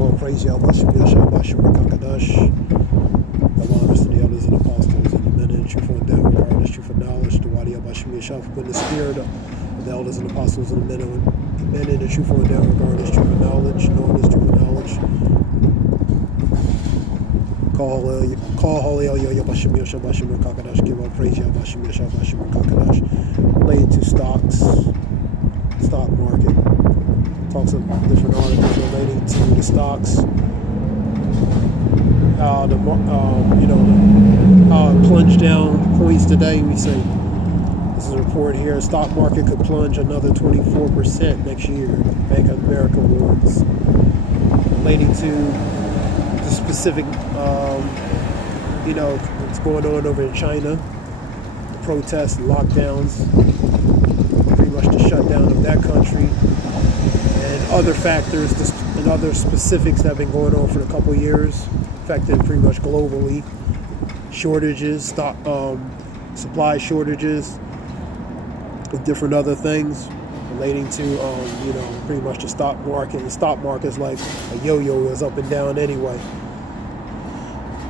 Give all praise, Yahweh, Shemiyah, the honors to the elders and apostles and the men in truth and down regardless, truth and knowledge, the Wadi Yahweh, Shemiyah, for putting the spirit of the elders and apostles and the men in the truth and down regardless, truth and knowledge, knowing this truth and knowledge. Call holy Yahweh, Shemiyah, Kakadash, give all praise, Yahweh, Shemiyah, Kakadash, related to stock market. Talks about different articles relating to the stocks, how it plunged down points today. We say this is a report here: stock market could plunge another 24% next year. Bank of America warns. Relating to the specific, what's going on over in China, the protests, lockdowns, pretty much the shutdown of that country. And other factors and other specifics that have been going on for a couple of years, affecting pretty much globally. Shortages, supply shortages, and different other things relating to, pretty much the stock market. The stock market's like a yo-yo, is up and down anyway.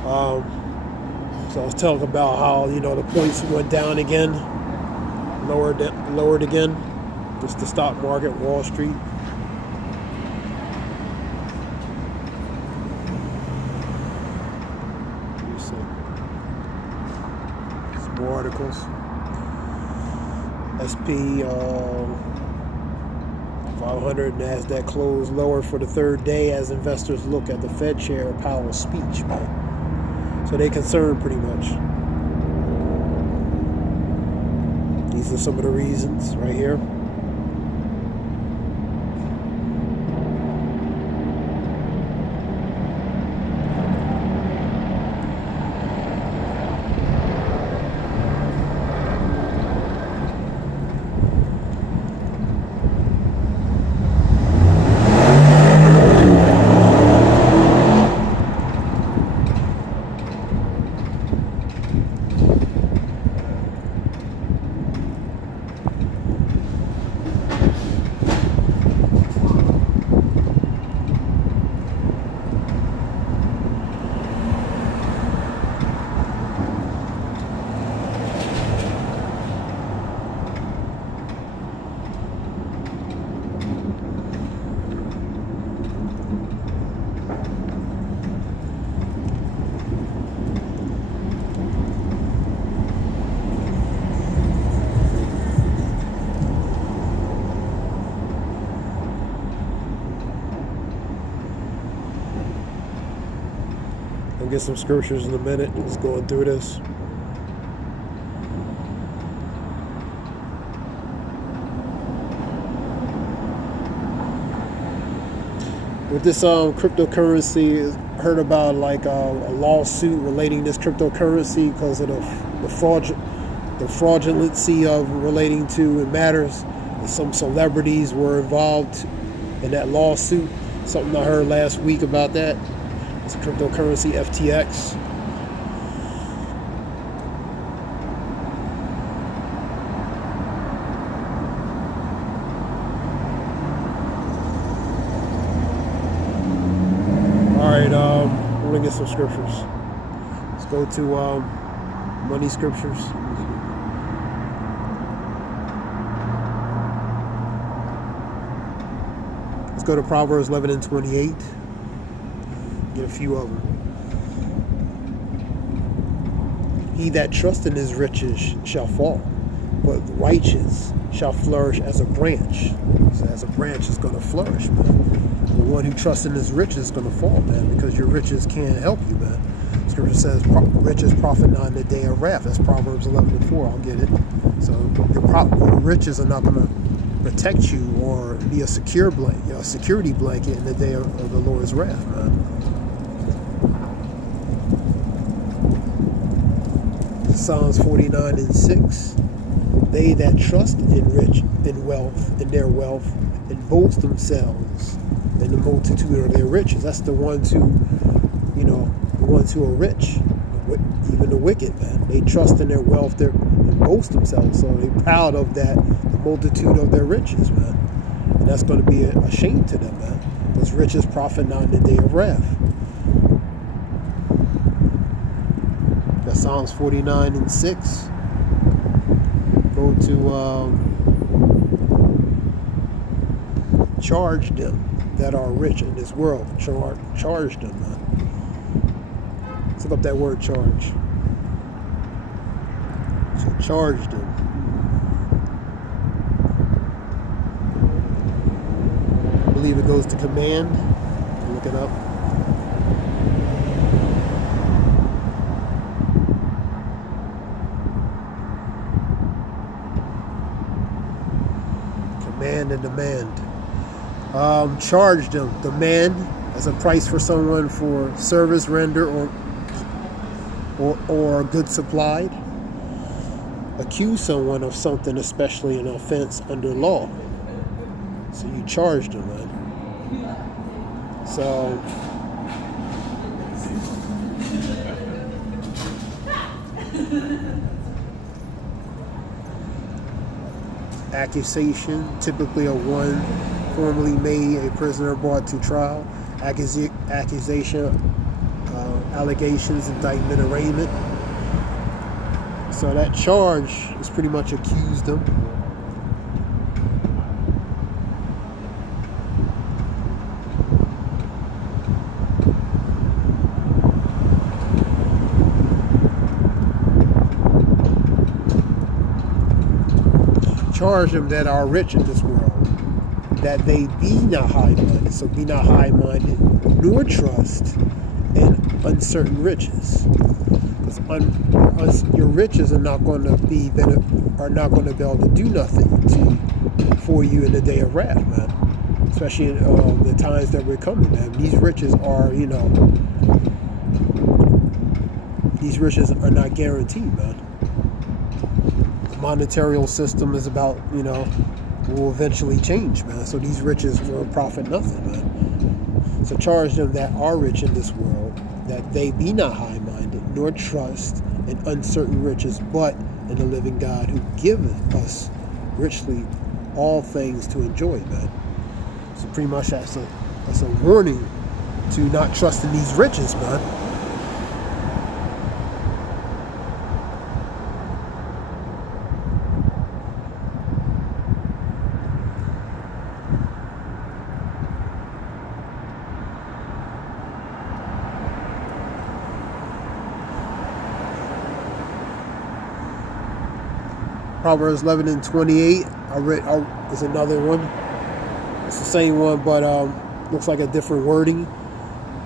So I was talking about how, the points went down again, lowered again. Just the stock market, Wall Street. More articles. SP 500 NASDAQ closed lower for the third day as investors look at the Fed Chair Powell's speech. So they concerned pretty much. These are some of the reasons right here. I'll get some scriptures in a minute. Just going through this. With this cryptocurrency, heard about like a lawsuit relating this cryptocurrency because of the fraudulency of relating to it matters. And some celebrities were involved in that lawsuit. Something I heard last week about that. It's cryptocurrency FTX. Alright, we're gonna get some scriptures. Let's go to money scriptures. Let's go to Proverbs 11 and 28. Get a few of them. He that trusteth in his riches shall fall, but the righteous shall flourish as a branch. So as a branch is going to flourish, man. The one who trusts in his riches is going to fall, man, because your riches can't help you, man. Scripture says riches profit not in the day of wrath. That's Proverbs 11 and 4. I'll get it. So your riches are not going to protect you or be a security blanket in the day of the Lord's wrath, man. Psalms 49 and 6. They that trust in wealth, in their wealth, and boast themselves in the multitude of their riches. That's the ones who, the ones who are rich, even the wicked, man. They trust in their wealth and boast themselves. So they're proud of that, the multitude of their riches, man. And that's going to be a shame to them, man. Because riches profit not in the day of wrath. That's Psalms 49:6. Go to charge them that are rich in this world. Charge them, man. Let's look up that word charge. So charge them. I believe it goes to command. Look it up. Command and demand. Charge them. Demand as a price for someone for service rendered or goods supplied. Accuse someone of something, especially an offense under law. So you charge them, man. So accusation, typically a one formerly made, a prisoner brought to trial. Accusation, allegations, indictment, arraignment. So that charge is pretty much accused them. Charge them that are rich in this world, that they be not high-minded. So be not high-minded, nor trust in uncertain riches. Because your riches are not going to be able to do nothing for you in the day of wrath, man. Especially in the times that we're coming, man. These riches are, these riches are not guaranteed, man. Monetary system is about, will eventually change, man. So these riches will profit nothing, man. So charge them that are rich in this world, that they be not high-minded, nor trust in uncertain riches, but in the living God who giveth us richly all things to enjoy, man. So pretty much that's a warning to not trust in these riches, man. Proverbs 11:28. I read is another one. It's the same one, but looks like a different wording.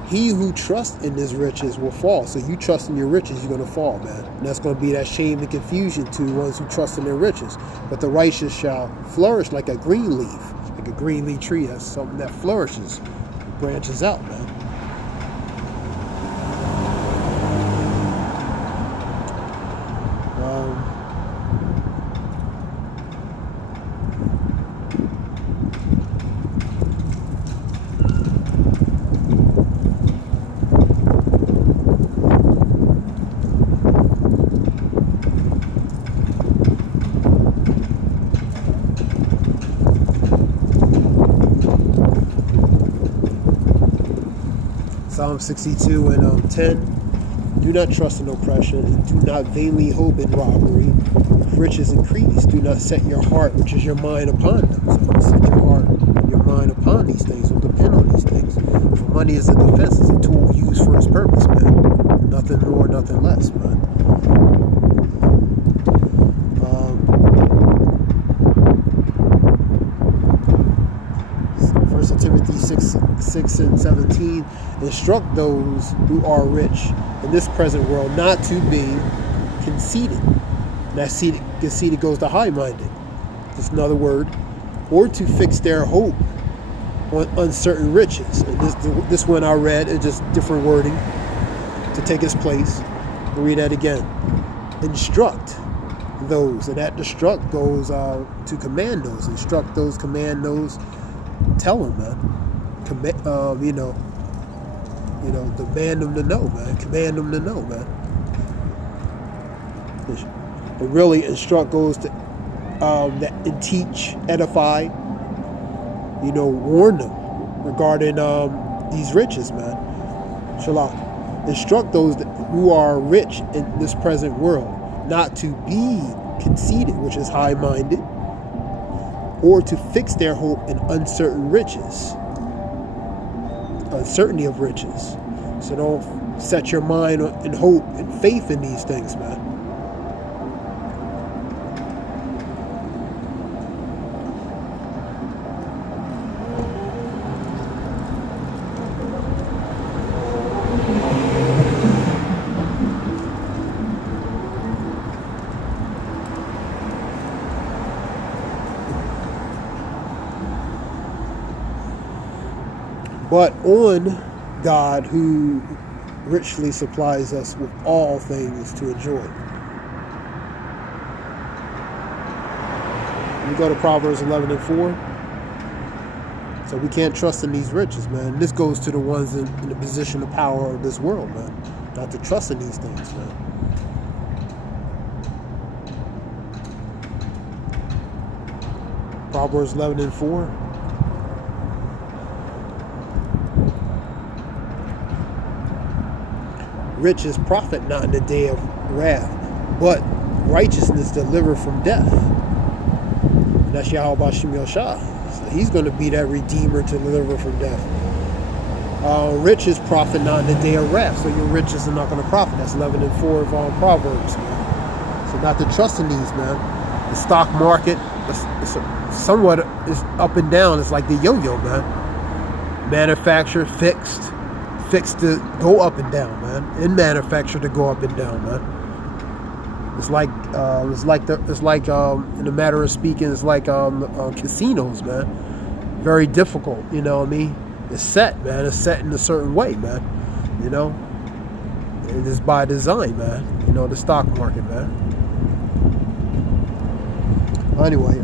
He who trusts in his riches will fall. So you trust in your riches, you're going to fall, man. And that's going to be that shame and confusion to ones who trust in their riches. But the righteous shall flourish like a green leaf, like a green leaf tree. That's something that flourishes, branches out, man. Psalm 62:10. Do not trust in oppression, and do not vainly hope in robbery. If riches increase, do not set your heart, which is your mind, upon them. So set your heart, your mind upon these things, or depend on these things. For money is a defense, it's a tool used for its purpose, man. Nothing more, nothing less, man. 1 Timothy 6:17. Instruct those who are rich in this present world not to be conceited. That conceited goes to high-minded. Just another word. Or to fix their hope on uncertain riches. And this one I read is just different wording to take its place. I'll read that again. Instruct those, and that instruct goes to command those. Instruct those, command those. Tell them, man. Demand them to know, man. Command them to know, man. But really, instruct goes to and teach, edify. Warn them. regarding these riches, man. Shalom. Instruct those who are rich in this present world not to be conceited, which is high-minded, or to fix their hope in uncertain riches, uncertainty of riches. So don't set your mind in hope and faith in these things, man. But on God, who richly supplies us with all things to enjoy. We go to Proverbs 11 and 4. So we can't trust in these riches, man. This goes to the ones in the position of power of this world, man. Not to trust in these things, man. Proverbs 11 and 4. Riches profit not in the day of wrath, but righteousness deliver from death. And that's Yahweh Shem Yoshai. So he's going to be that redeemer to deliver from death. Riches profit not in the day of wrath, so your riches are not going to profit. That's 11 and 4 of Proverbs, man. So not to trust in these, man. The stock market is somewhat up and down. It's like the yo-yo, man. Manufactured, fixed to go up and down, man. And manufactured to go up and down, man. It's like in a matter of speaking, it's like casinos, man. Very difficult, you know what I mean? It's set, man. It's set in a certain way, man. You know, it is by design, man. You know, the stock market, man. Anyway,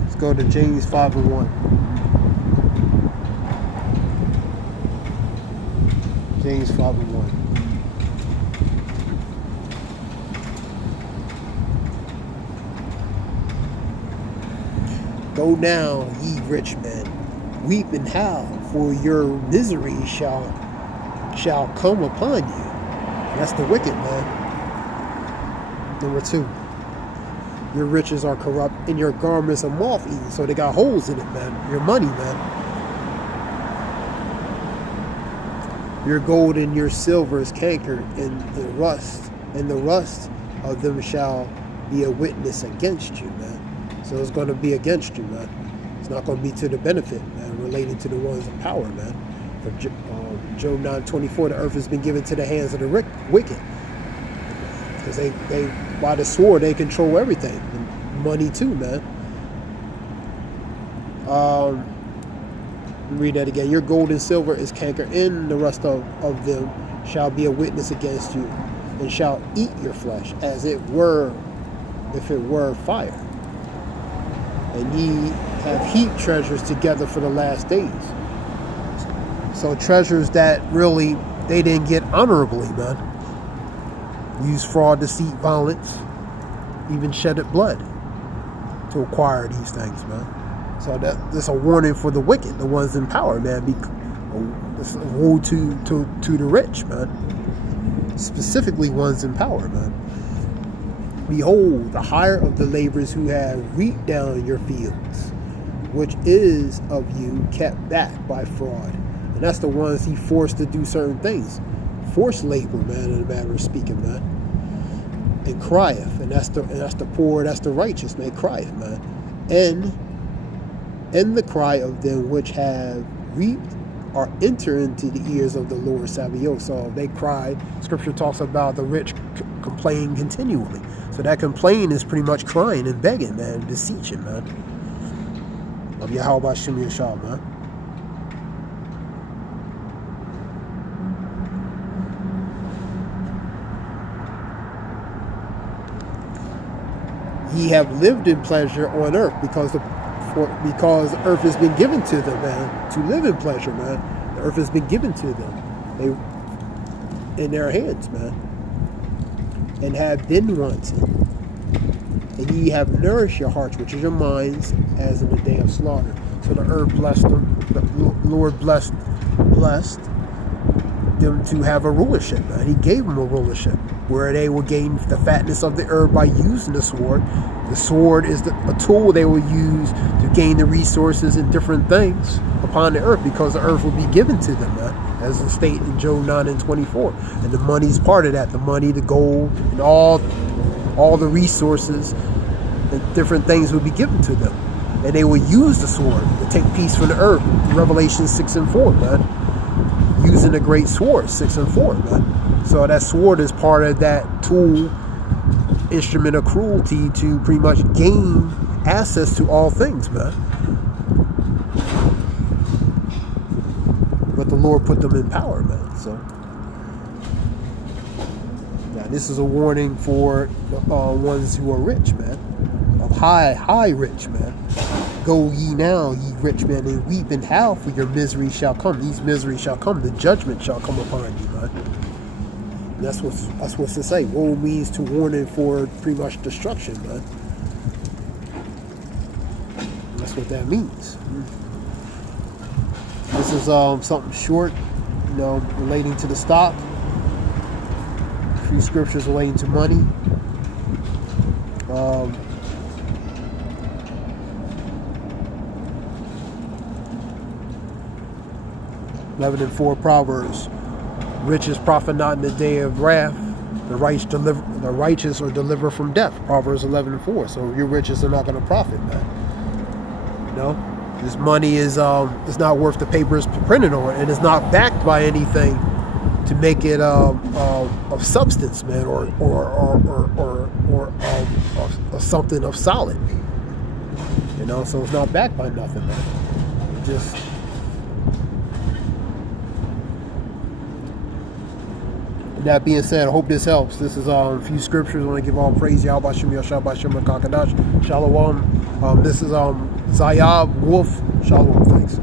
let's go to James 5 and 1. James 5 and 1. Go now, ye rich men, weep and howl, for your misery shall come upon you. That's the wicked, man. Number 2. Your riches are corrupt and your garments are moth-eaten. So they got holes in it, man. Your money, man. Your gold and your silver is cankered, and the rust of them shall be a witness against you, man. So it's going to be against you, man. It's not going to be to the benefit, man, related to the ones in power, man. From Job 9:24, the earth has been given to the hands of the wicked. Because they by the sword, they control everything. And money too, man. Read that again. Your gold and silver is cankered, and the rust of them shall be a witness against you, and shall eat your flesh, as it were, if it were fire. And ye have heaped treasures together for the last days. So treasures that really they didn't get honorably, man. Use fraud, deceit, violence, even shedded blood to acquire these things, man. So that's a warning for the wicked, the ones in power, man. It's a woe to the rich, man. Specifically ones in power, man. Behold, the hire of the laborers who have reaped down your fields, which is of you kept back by fraud. And that's the ones he forced to do certain things. Forced labor, man, in a matter of speaking, man. And crieth, and that's the poor, that's the righteous, man, crieth, man. And the cry of them which have reaped are enter into the ears of the Lord Sabaoth. So they cry. Scripture talks about the rich complain continually. So that complain is pretty much crying and begging, man, beseeching, man. Of Yahweh Shem Yoshai, man. Ye have lived in pleasure on earth because earth has been given to them, man, to live in pleasure, man. The earth has been given to them. They in their hands, man. And have been wanting. and ye have nourished your hearts, which is your minds, as in the day of slaughter. So the earth blessed them. The Lord blessed them to have a rulership. Man. He gave them a rulership where they will gain the fatness of the earth by using the sword. The sword is a tool they will use to gain the resources and different things upon the earth, because the earth will be given to them, man, as the state in Job 9:24. And the money's part of that. The money, the gold, and all the resources and different things will be given to them. And they will use the sword to take peace from the earth. Revelation 6:4, man. Using a great sword, 6:4, man. So that sword is part of that tool, instrument of cruelty to pretty much gain access to all things, man. But the Lord put them in power, man. So now this is a warning for ones who are rich, man. Of high rich, man. Go ye now, ye rich men, and weep and howl, for your misery shall come. These miseries shall come. The judgment shall come upon you, man. And that's what's to say. Woe means to warning for pretty much destruction, man. And that's what that means. This is something short, relating to the stock. A few scriptures relating to money. 11:4 Proverbs. Riches profit not in the day of wrath. The righteous are delivered from death. Proverbs 11:4. So your riches are not going to profit, man. This money is not worth the paper it's printed on, and it's not backed by anything to make it of substance, man, or something of solid. So it's not backed by nothing, man. It just. That being said, I hope this helps. This is a few scriptures. I want to give all praise. Yahweh Shem Yahshua B'Shem Kakadash. Shalom. This is Zayab Wolf. Shalom. Thanks.